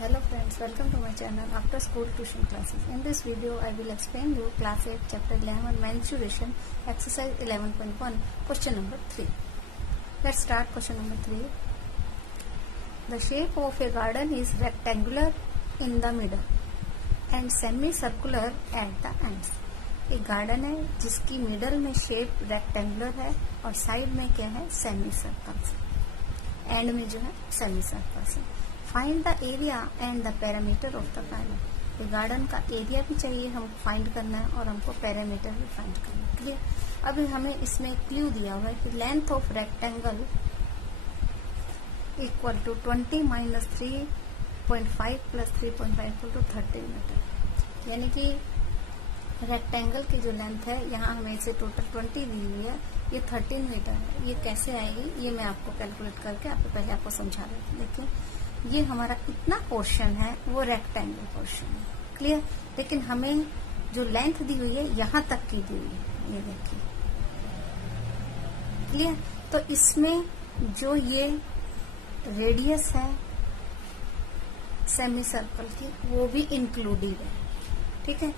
Hello friends, welcome to my channel After School Tuition Classes. In this video, I will explain you Class 8 Chapter 11 Mensuration Exercise 11.1 Question number 3. Let's start question number 3. The shape of a garden is rectangular in the middle and semicircular at the ends. एक garden है जिसकी middle में shape rectangular है और side में क्या है semi circle से, एंड में जो है सेमी सर्कल से. Find the area and the parameter of the garden. ये गार्डन का एरिया भी चाहिए हमको फाइंड करना है और हमको पैरामीटर भी फाइंड करना है. क्लियर. अभी हमें इसमें क्लू दिया हुआ है कि length of rectangle equal to 20 minus 3.5 plus 3.5 equal to 30 metre. यानी कि रेक्टेंगल की जो लेंथ है यहाँ हमें इसे टोटल 20 दी हुई है, ये 13 मीटर है. ये कैसे आएगी ये मैं आपको कैलकुलेट करके पहले आपको समझा रही हूँ. देखिए ये हमारा इतना पोर्शन है वो रेक्टेंगल पोर्शन है. क्लियर. लेकिन हमें जो लेंथ दी हुई है यहाँ तक की दी हुई है, ये देखिए. क्लियर. तो इसमें जो ये रेडियस है सेमी सर्कल की वो भी इंक्लूडेड है. ठीक है.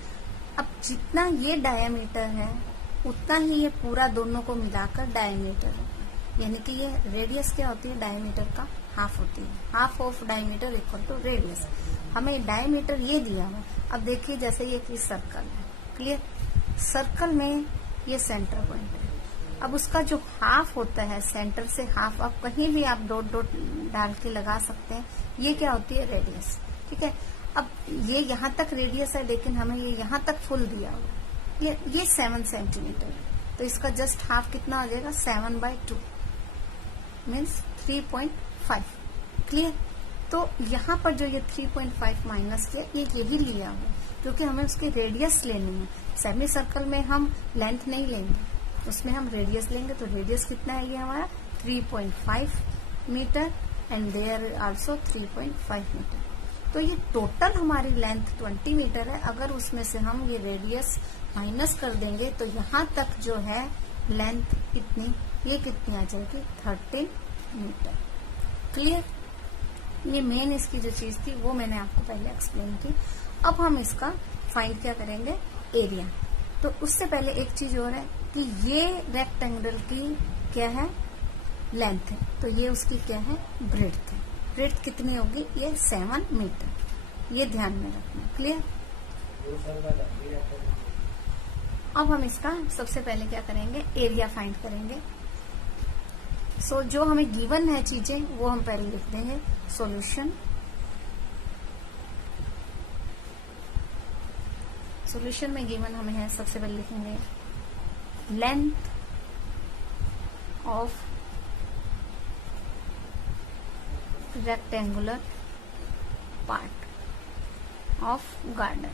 अब जितना ये डायमीटर है उतना ही ये पूरा दोनों को मिलाकर डायमीटर है. यानी कि ये रेडियस क्या होती है डायमीटर का हाफ होती है. Half of diameter equal to radius. हमें डायमीटर ये दिया हुआ. अब देखिए जैसे ये कि सर्कल है. क्लियर. सर्कल में ये सेंटर पॉइंट है. अब उसका जो हाफ होता है सेंटर से हाफ, अब कहीं भी आप डॉट डॉट डाल के लगा सकते हैं. ये क्या होती है रेडियस. ठीक है. अब ये यहाँ तक रेडियस है लेकिन हमें ये यहाँ तक फुल दिया हुआ. ये 7 सेंटीमीटर है. तो इसका जस्ट हाफ कितना हो जाएगा 7/2 मीन्स 3.5. क्लियर. तो यहाँ पर जो ये 3.5 माइनस किया ये यही लिया हुआ क्योंकि हमें उसकी रेडियस लेनी है. सेमी सर्कल में हम लेंथ नहीं लेंगे, उसमें हम रेडियस लेंगे. तो रेडियस कितना है ये हमारा 3.5 metre and there also 3.5 metre. तो ये टोटल हमारी लेंथ 20 मीटर है. अगर उसमें से हम ये रेडियस माइनस कर देंगे तो यहाँ तक जो है लेंथ कितनी, ये कितनी आ जाएगी 13 मीटर. क्लियर. ये मेन इसकी जो चीज थी वो मैंने आपको पहले एक्सप्लेन की. अब हम इसका फाइंड क्या करेंगे एरिया. तो उससे पहले एक चीज और है कि ये रेक्टेंगल की क्या है लेंथ है, तो ये उसकी क्या है ब्रेड्थ है. ब्रेड्थ कितनी होगी ये 7 मीटर. ये ध्यान में रखना. क्लियर. अब हम इसका सबसे पहले क्या करेंगे एरिया फाइंड करेंगे. सो जो हमें गिवन है चीजें वो हम पहले लिख देंगे. सॉल्यूशन में गिवन हमें है, सबसे पहले लिखेंगे length of rectangular part of garden.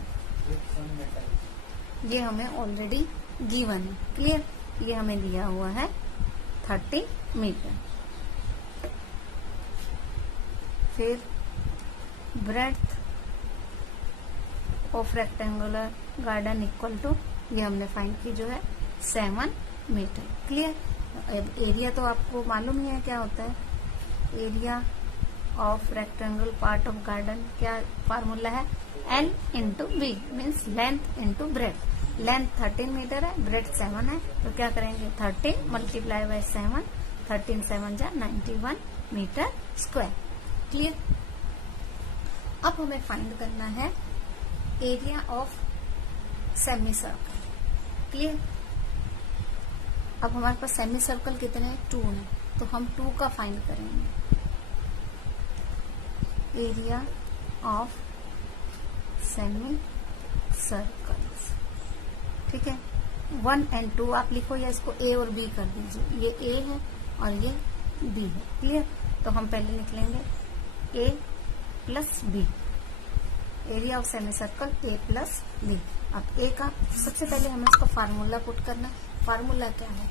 ये हमें ऑलरेडी गिवन है. क्लियर. ये हमें दिया हुआ है 30 मीटर. फिर breadth of rectangular garden equal to ये हमने फाइंड की जो है 7 मीटर. क्लियर. एरिया तो आपको मालूम ही है क्या होता है. Area of rectangle part of garden क्या फार्मूला है L into B means length into breadth. Length 13 metre है, ब्रेड्थ 7 है. तो क्या करेंगे 13 मल्टीप्लाई बाय 7, 13 7 जा 91 मीटर स्क्वायर. क्लियर. अब हमें फाइंड करना है area of semi circle. Clear. अब हमारे पास सेमी सर्कल कितने हैं 2 है, तो हम 2 का फाइंड करेंगे. Area of semi circles. ठीक है. 1 and 2 आप लिखो या इसको A और B कर दीजिए. ये A है और ये B है. क्लियर. तो हम पहले लिख लेंगे A plus B. Area of semi circle A plus B. अब A का सबसे पहले हमें उसका फार्मूला पुट करना. फार्मूला क्या है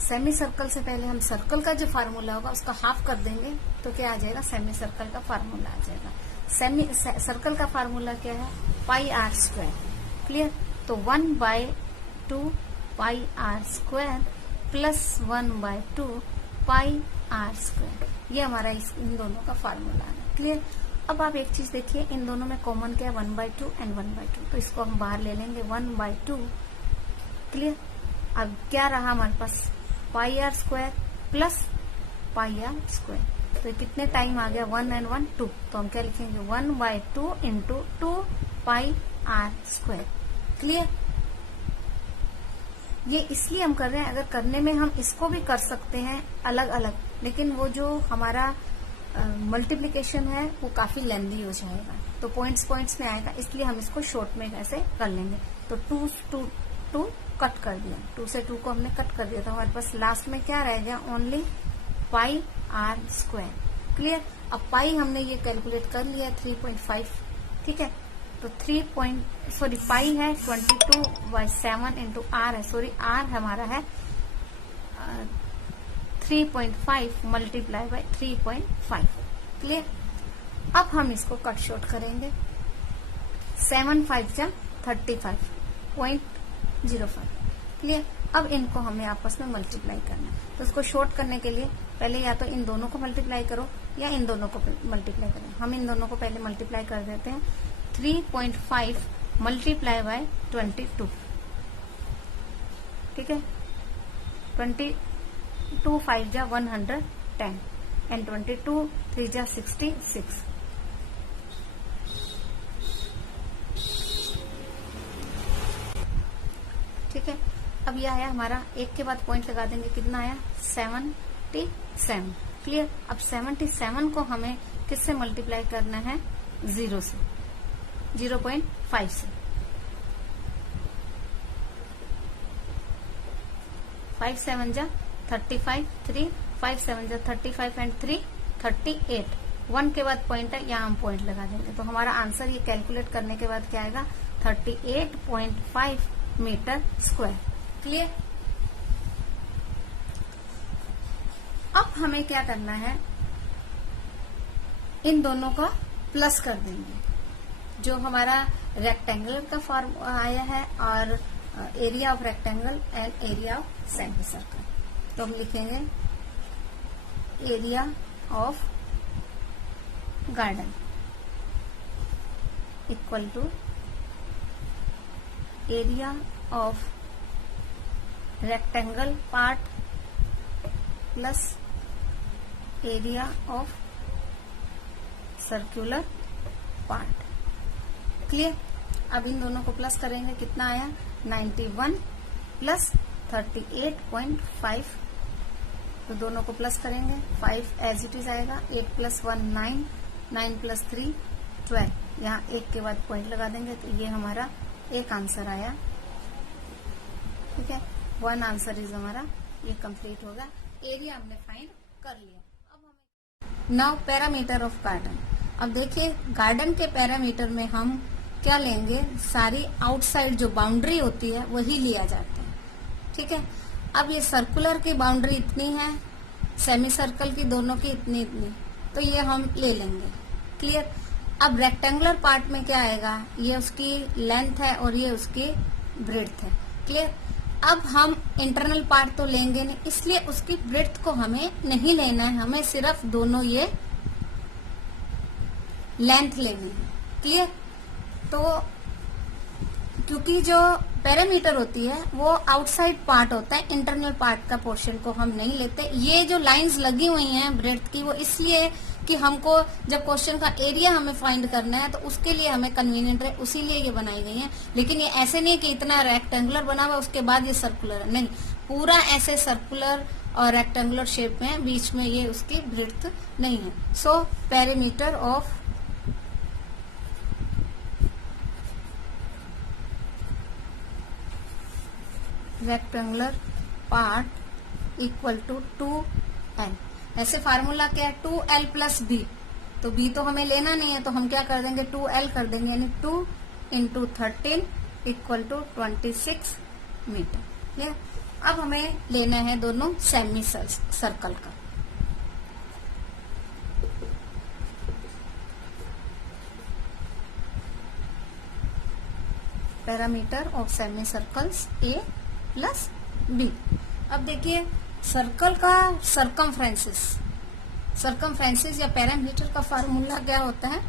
सेमी सर्कल से पहले हम सर्कल का जो फार्मूला होगा उसका हाफ कर देंगे तो क्या आ जाएगा सेमी सर्कल का फार्मूला आ जाएगा. सेमी सर्कल का फार्मूला क्या है πr². क्लियर. तो 1/2 πr² प्लस 1/2 πr². ये हमारा इन दोनों का फार्मूला है. क्लियर. अब आप एक चीज देखिए, इन दोनों में कॉमन क्या है, 1/2 एंड 1/2, तो इसको हम बाहर ले लेंगे 1/2। क्लियर। अब क्या रहा हमारे पास, pi r square plus pi r square, तो कितने टाइम आ गया, 1 एंड 1 2, तो हम क्या लिखेंगे 1/2 into 2 pi r square. Clear. ये इसलिए हम कर रहे हैं, अगर करने में हम इसको भी कर सकते हैं अलग अलग, लेकिन वो जो हमारा मल्टीप्लिकेशन है वो काफी लेंदी हो जाएगा, तो पॉइंट्स में आएगा, इसलिए हम इसको शॉर्ट में कैसे कर लेंगे। तो 2 कट कर दिया, 2 से 2 को हमने कट कर दिया, तो हमारे पास लास्ट में क्या रह गया, only pi r square. Clear. अब पाई हमने ये कैलकुलेट कर लिया 3.5, ठीक है, तो पाई है 22/7 इंटू आर है, आर हमारा है 3.5 मल्टीप्लाई बाय 3.5। क्लियर। अब हम इसको कट शॉर्ट करेंगे, 7 5 जा 35.05। क्लियर। अब इनको हमें आपस में मल्टीप्लाई करना है, तो इसको शॉर्ट करने के लिए पहले या तो इन दोनों को मल्टीप्लाई करो या इन दोनों को मल्टीप्लाई करो। हम इन दोनों को पहले मल्टीप्लाई कर देते हैं, 3.5 मल्टीप्लाई बाय 22, ठीक है, 22 5 जा 110 एंड 22 3 जा 66। ठीक है। अब यह आया हमारा, एक के बाद पॉइंट लगा देंगे, कितना आया 77। क्लियर। अब 77 को हमें किससे मल्टीप्लाई करना है, 0 से, 0.5 से। 5 7 जा 35, 3 5 7 जा 35 एंड 3 38। 1 के बाद पॉइंट है, यहाँ हम पॉइंट लगा देंगे, तो हमारा आंसर ये कैलकुलेट करने के बाद क्या आएगा, 38.5 मीटर स्क्वायर। क्लियर। अब हमें क्या करना है, इन दोनों का प्लस कर देंगे, जो हमारा रेक्टेंगल का फॉर्म आया है, और area of rectangle and area of semi circle, तो हम लिखेंगे area of garden equal to area of rectangle part plus area of circular part. Clear. अब इन दोनों को प्लस करेंगे, कितना आया 91 प्लस 38.5, तो दोनों को प्लस करेंगे, 5 एज इट इज आएगा, 8 + 1 9, 9 + 3 12, यहाँ एक के बाद पॉइंट लगा देंगे, तो ये हमारा एक आंसर आया। ठीक है, 1 आंसर इज हमारा ये कंप्लीट होगा। एरिया हमने फाइंड कर लिया। अब हमें नाउ पैरामीटर ऑफ गार्डन। अब देखिए गार्डन के पैरामीटर में हम क्या लेंगे, सारी आउटसाइड जो बाउंड्री होती है वही लिया जाता है। ठीक है, अब ये सर्कुलर की बाउंड्री इतनी है, सेमी सर्कल की दोनों की इतनी इतनी, तो ये हम ले लेंगे। क्लियर। अब रेक्टेंगुलर पार्ट में क्या आएगा, ये उसकी लेंथ है और ये उसकी ब्रेड्थ है। क्लियर। अब हम इंटरनल पार्ट तो लेंगे नहीं, इसलिए उसकी ब्रेड्थ को हमें नहीं लेना है, हमें सिर्फ दोनों ये लेंथ लेनी है। क्लियर। तो क्योंकि जो पैरामीटर होती है वो आउटसाइड पार्ट होता है, इंटरनल पार्ट का पोर्शन को हम नहीं लेते। ये जो लाइंस लगी हुई हैं ब्रेड्थ की, वो इसलिए कि हमको जब क्वेश्चन का एरिया हमें फाइंड करना है तो उसके लिए हमें कन्वीनियंट है, उसीलिए ये बनाई गई है। लेकिन ये ऐसे नहीं कि इतना रेक्टेंगुलर बना हुआ उसके बाद ये सर्कुलर है, नहीं, पूरा ऐसे सर्कुलर और रेक्टेंगुलर शेप में, बीच में ये उसकी ब्रेड्थ नहीं है। So perimeter of rectangular part equal to 2L। ऐसे फार्मूला क्या है, 2L + B, तो B तो हमें लेना नहीं है, तो हम क्या कर देंगे 2L कर देंगे, यानी 2 × 13 = 26 मीटर। ठीक। अब हमें लेना है दोनों सेमी सर्कल का। Parameter of semi circles A + B। अब देखिए सर्कल का सरकमफ्रेंसेस, सरकमफ्रेंसेस या पैरामीटर का फार्मूला क्या होता है,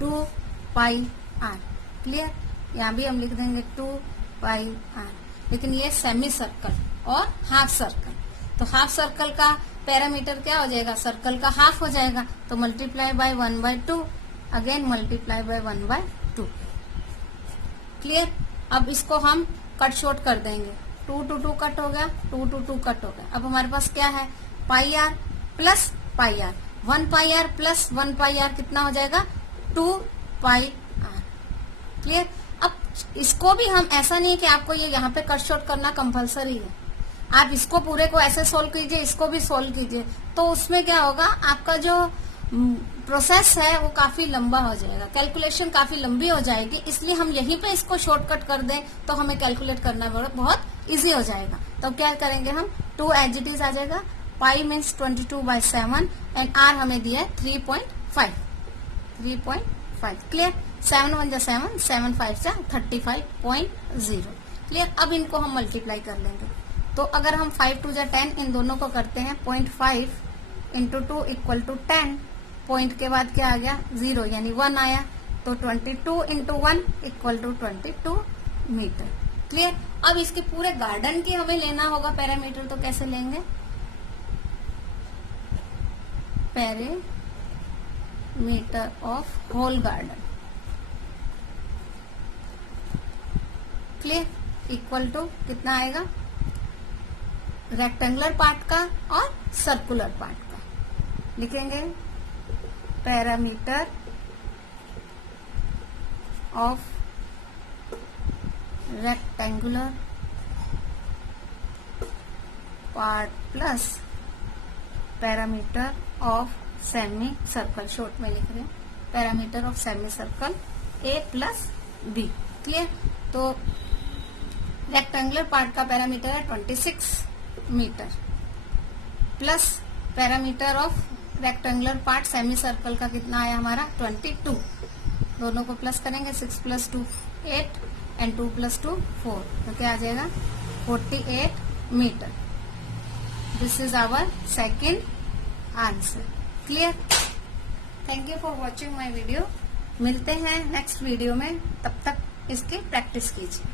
2 पाई आर। क्लियर, यहाँ भी हम लिख देंगे 2 पाई आर। लेकिन ये सेमी सर्कल और हाफ सर्कल, तो हाफ सर्कल का पैरामीटर क्या हो जाएगा, सर्कल का हाफ हो जाएगा, तो multiply by 1/2, again multiply by 1/2। Clear, अब इसको हम कट शॉर्ट कर देंगे, 2 to 2 कट हो गया, 2 to 2 कट हो गया। अब हमारे पास क्या है, pi R plus pi R, 1 pi R plus 1 pi R कितना हो जाएगा, 2 पाई आर। क्लियर, अब इसको भी हम ऐसा नहीं है कि आपको ये यहाँ पे कट शॉर्ट करना कंपलसरी है, आप इसको पूरे को ऐसे सोल्व कीजिए, इसको भी सोल्व कीजिए, तो उसमें क्या होगा, आपका जो प्रोसेस है वो काफी लंबा हो जाएगा, कैलकुलेशन काफी लंबी हो जाएगी। इसलिए हम यहीं पे इसको शॉर्टकट कर दें तो हमें कैलकुलेट करना बहुत इजी हो जाएगा। तो क्या करेंगे हम, 2 एज इट इज आ जाएगा, पाई मीन्स 22/7 एंड आर हमें दिया है 3.5। क्लियर, 7 1 जा 7, 7 5 जा 35.0। क्लियर, अब इनको हम मल्टीप्लाई कर लेंगे, तो अगर हम 5 2 जा 10 इन दोनों को करते हैं, 0.5 इंटू 2 इक्वल टू 10, पॉइंट के बाद क्या आ गया, 0 यानी 1 आया, तो 22 into 1 equal to 22 metre. Clear, अब इसके पूरे गार्डन की हमें लेना होगा पैरामीटर, तो कैसे लेंगे, perimeter of whole garden. Clear, equal to कितना आएगा, रेक्टेंगुलर पार्ट का और सर्कुलर पार्ट का। लिखेंगे perimeter of rectangular part plus perimeter of semi circle, short में लिख रहे हैं perimeter of semi circle A plus B. Clear, तो रेक्टेंगुलर पार्ट का पैरामीटर है 26 metre plus perimeter of rectangular part semi circle का कितना आया हमारा, 22। दोनों को प्लस करेंगे, 6 + 2 8 एंड 2 + 2 4, तो क्या आ जाएगा 48 metre. This is our second answer. Clear, thank you for watching my video. मिलते हैं नेक्स्ट वीडियो में, तब तक इसकी प्रैक्टिस कीजिए।